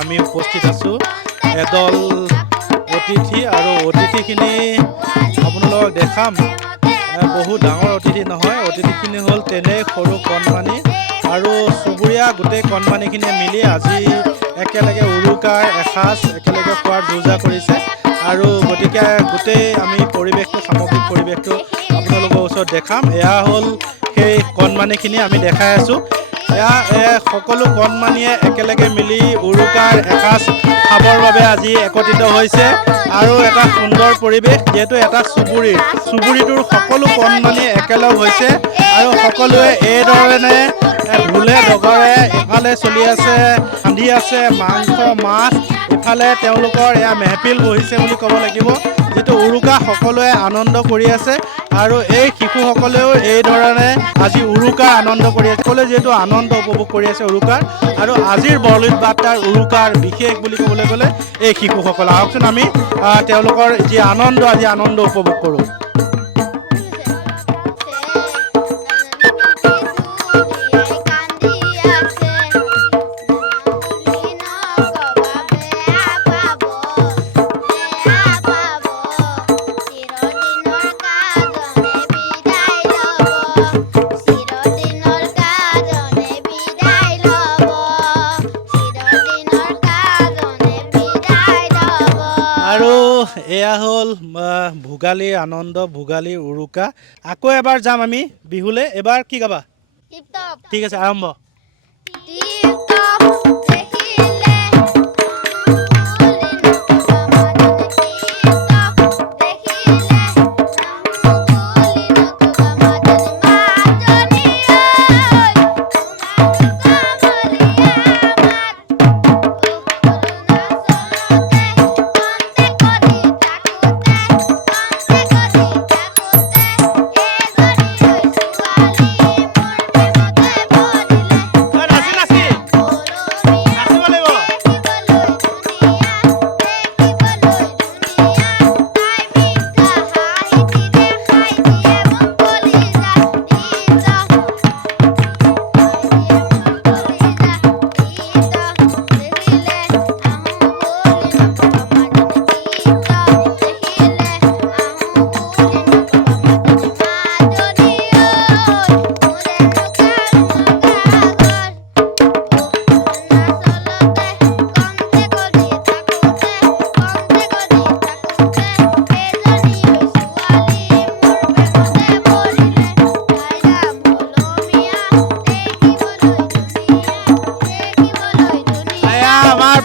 আমি উপস্থিত আছোঁ এদল অতিথি আৰু অতিথিখিনি আপোনালোকক দেখাম। বহু ডাঙৰ অতিথি নহয়, অতিথিখিনি হ'ল তেনেই সৰু কণমানি আৰু চুবুৰীয়া গোটেই কণমানিখিনিয়ে মিলি আজি একেলগে উৰুকাৰ এসাঁজ একেলগে খোৱাৰ যোজা কৰিছে আৰু গতিকে গোটেই আমি পৰিৱেশটো সামগ্ৰিক পৰিৱেশটো আপোনালোকৰ ওচৰত দেখাম। এয়া হ'ল সেই কণমানিখিনি আমি দেখাই আছোঁ। এয়া সকলো কণমানিয়ে একেলগে মিলি উৰুকাৰ এসাঁজ খাবৰ বাবে আজি একত্ৰিত হৈছে আৰু এটা সুন্দৰ পৰিৱেশ, যিহেতু এটা চুবুৰীটোৰ সকলো কণমানি একেলগ হৈছে আৰু সকলোৱে এইধৰণে ঢোলে ডগৰে ইফালে চলি আছে, ৰান্ধি আছে মাংস মাছ, ইফালে তেওঁলোকৰ এয়া মেহফিল বহিছে বুলি ক'ব লাগিব। যিটো উৰুকা সকলোৱে আনন্দ কৰি আছে আৰু এই শিশুসকলেও এইধৰণে আজি উৰুকাৰ আনন্দ কৰি আছে। সকলোৱে যিহেতু আনন্দ উপভোগ কৰি আছে উৰুকাৰ, আৰু আজিৰ বৰলুইত বাৰ্তাৰ উৰুকাৰ বিশেষ বুলি ক'বলৈ গ'লে এই শিশুসকল। আহকচোন আমি তেওঁলোকৰ যি আনন্দ আজি আনন্দ উপভোগ কৰোঁ। এয়া হ'ল ভোগালীৰ আনন্দ, ভোগালীৰ উৰুকা। আকৌ এবাৰ যাম আমি বিহুলৈ। এবাৰ কি গাবা? ঠিক আছে, আৰম্ভ।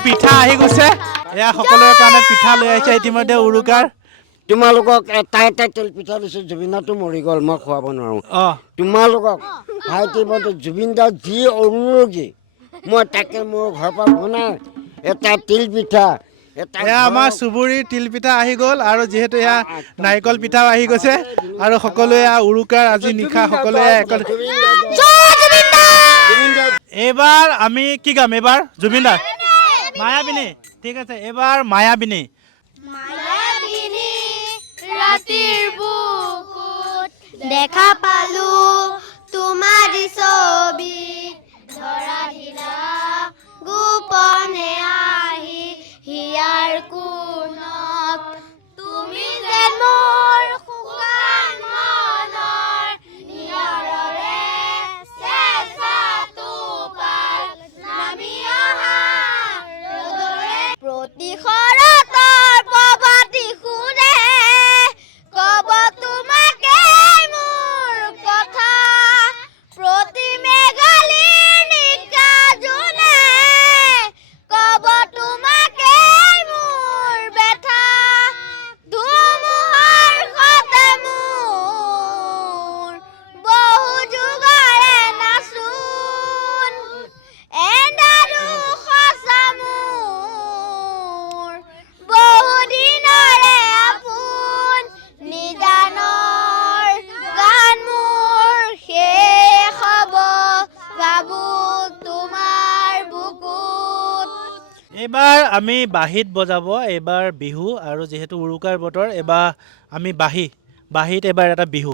পিঠা আহি গৈছে, এয়া সকলোৰে কাৰণে পিঠা লৈ আহিছে ইতিমধ্যে উৰুকাৰ। তোমালোকক এটা এটা তেল পিঠা দিছোঁ, জুবিনদাটো মৰি গ'ল, মই খুৱাব নোৱাৰোঁ। তোমালোকক ভাইটি বন্ধু জুবিন দা যি অনুৰোগী, মই তাকে মোৰ ঘৰৰ পৰা বনাই এটা তিল পিঠা। এয়া আমাৰ চুবুৰীৰ তিল পিঠা আহি গ'ল আৰু যিহেতু এয়া নাৰিকল পিঠাও আহি গৈছে আৰু সকলোৱে উৰুকাৰ আজি নিশা সকলোৱে এইবাৰ আমি কি গাম? এইবাৰ জুবিন দা মায়াবিনী। ঠিক আছে, এইবাৰ মায়াবিনী। ৰাতিৰ বুকুত দেখা পালো তোমাৰ ছবি, ধৰা দিলা গোপনে আহি হিয়াৰ কোণত, তুমি যে মোৰ শুকান মনৰ নিয়ৰৰে চেঁচা টোপাল নামি অহা ৰ'দৰে প্ৰতিশৰতৰ প্ৰভাতী সুৰে কব তোমাকে মোৰ কথা, প্ৰতি মেঘালীৰ নিকা জোনে কব তোমাকে মোৰ ব্যথা, ধুমুহাৰ সতে মোৰ বহু যুগৰে নাচোন, এন্ধাৰো সঁচা মোৰ বহু দিনৰে আপোন, নিজানৰ গান মোৰ শেষ হ'ব গাবো তোমাৰ বুকুত। এইবাৰ আমি বাঁহীত বজাব, এইবাৰ বিহু আৰু যিহেতু উৰুকাৰ বতৰ, এইবাৰ আমি বাঁহীত এইবাৰ এটা বিহু।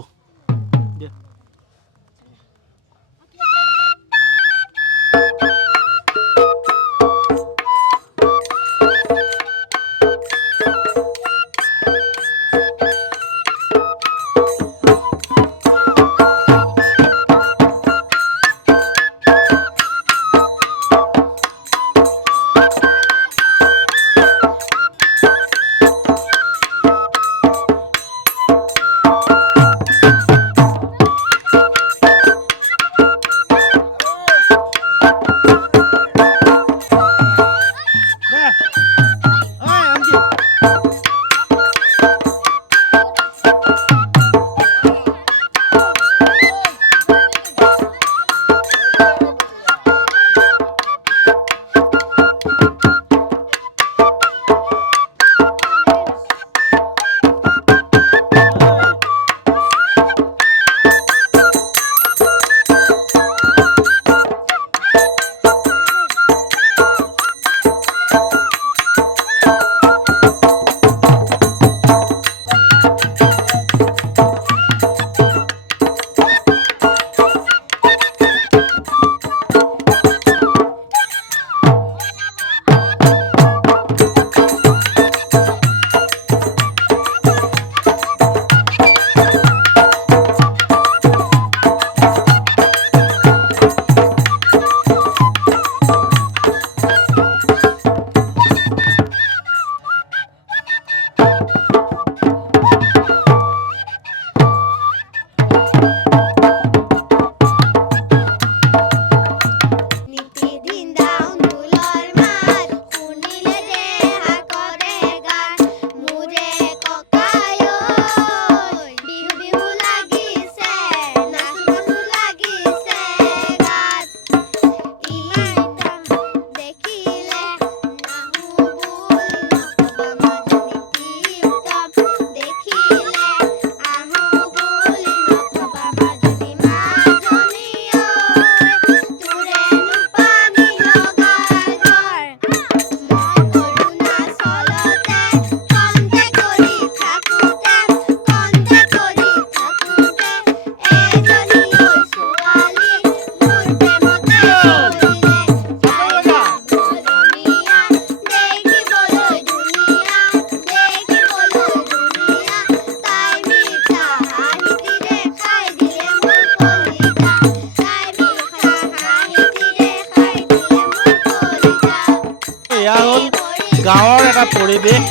পৰিৱেশ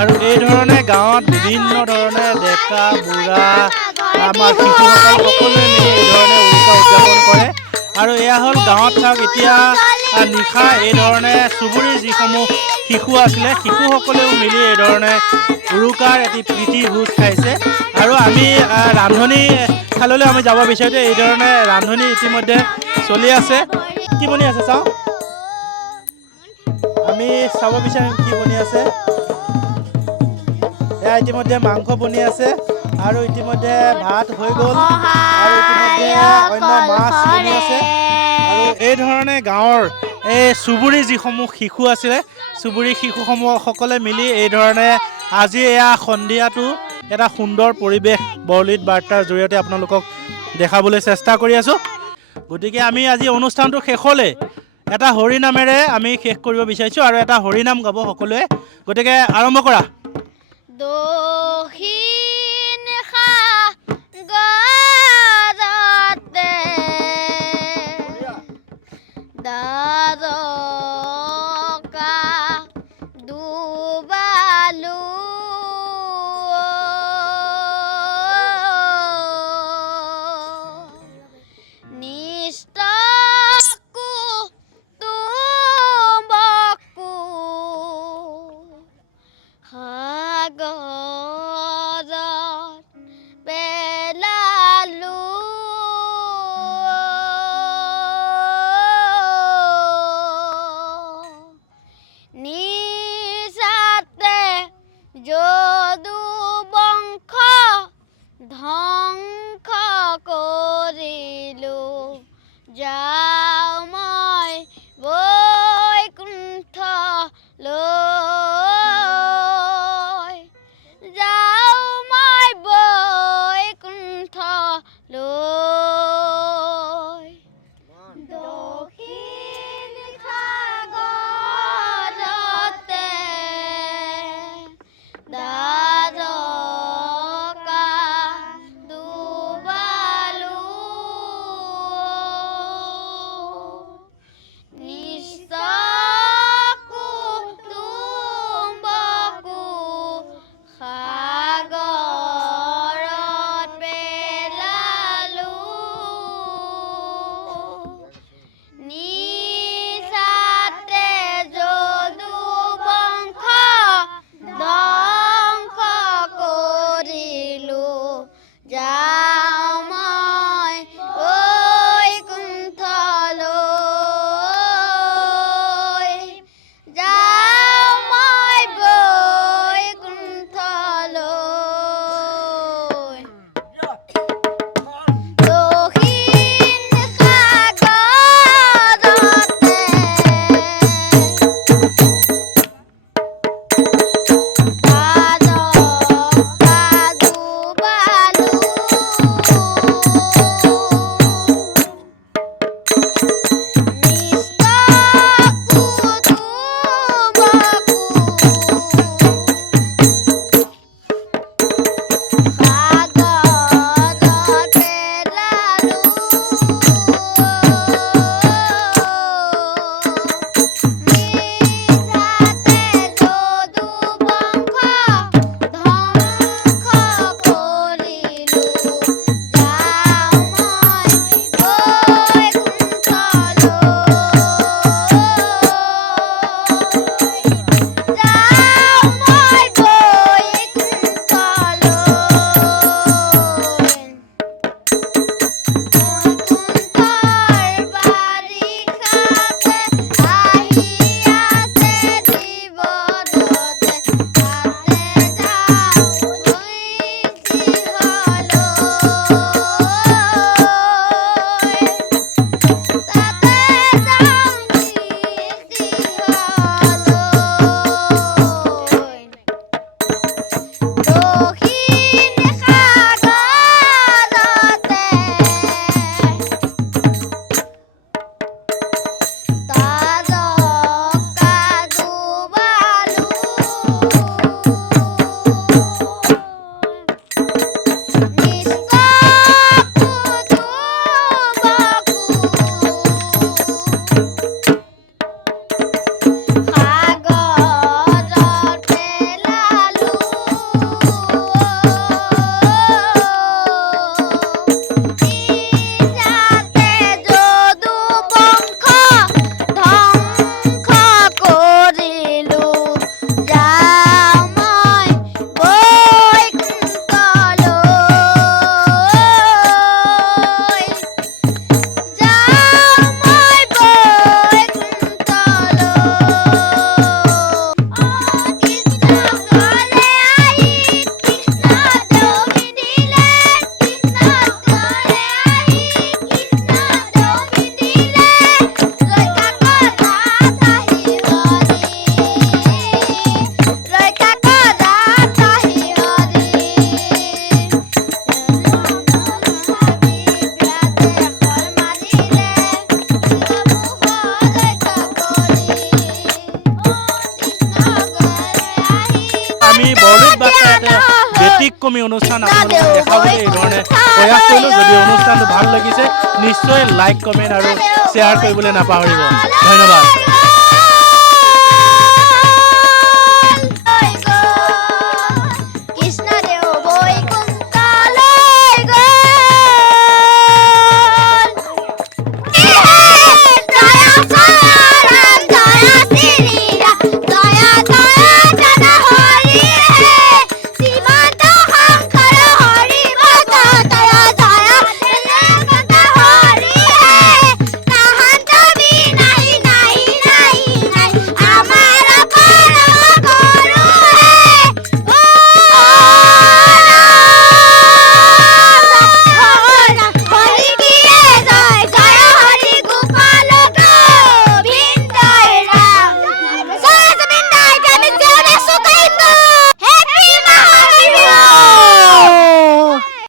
আৰু এই ধৰণে গাঁৱত বিভিন্ন ধৰণে ডেকা বুঢ়া আমাৰ শিশুসকল সকলোৱে মিলি এই ধৰণে উৰুকা উদযাপন কৰে আৰু এয়া হ'ল গাঁৱত চাওক এতিয়া নিশা এই ধৰণে চুবুৰীৰ যিসমূহ শিশু আছিলে শিশুসকলেও মিলি এই ধৰণে উৰুকাৰ এটি প্ৰীতি ভোজ খাইছে আৰু আমি ৰান্ধনি খাললৈ আমি যাব বিচাৰোঁ এই ধৰণে ৰান্ধনি ইতিমধ্যে চলি আছে কি বনি আছে চাওঁ আমি চাব বিচাৰিম কি বনি আছে এয়া ইতিমধ্যে মাংস বনি আছে আৰু ইতিমধ্যে ভাত হৈ গ'ল আৰু ইতিমধ্যে অন্য মাছ বনি আছে আৰু এই ধৰণে গাঁৱৰ এই চুবুৰীৰ যিসমূহ শিশু আছিলে চুবুৰী শিশুসমূহ সকলে মিলি এই ধৰণে আজি এয়া সন্ধিয়াটো এটা সুন্দৰ পৰিৱেশ বৰলীড বাৰ্তাৰ জৰিয়তে আপোনালোকক দেখাবলৈ চেষ্টা কৰি আছোঁ গতিকে আমি আজি অনুষ্ঠানটো শেষলৈ এটা হৰিনামেৰে আমি শেষ কৰিব বিচাৰিছোঁ আৰু এটা হৰিনাম গাব সকলোৱে গতিকে আৰম্ভ কৰা দক্ষিণ সাগৰতে দ্বাৰকা ডুবালো নিষ্ঠকো তুমকো সাগৰত পেলালো আমি অনুষ্ঠান আপোনালোকক দেখাবলৈ এই ধৰণে প্ৰয়াস কৰিলোঁ যদি অনুষ্ঠানটো ভাল লাগিছে নিশ্চয় লাইক কমেণ্ট আৰু শ্বেয়াৰ কৰিবলৈ নাপাহৰিব ধন্যবাদ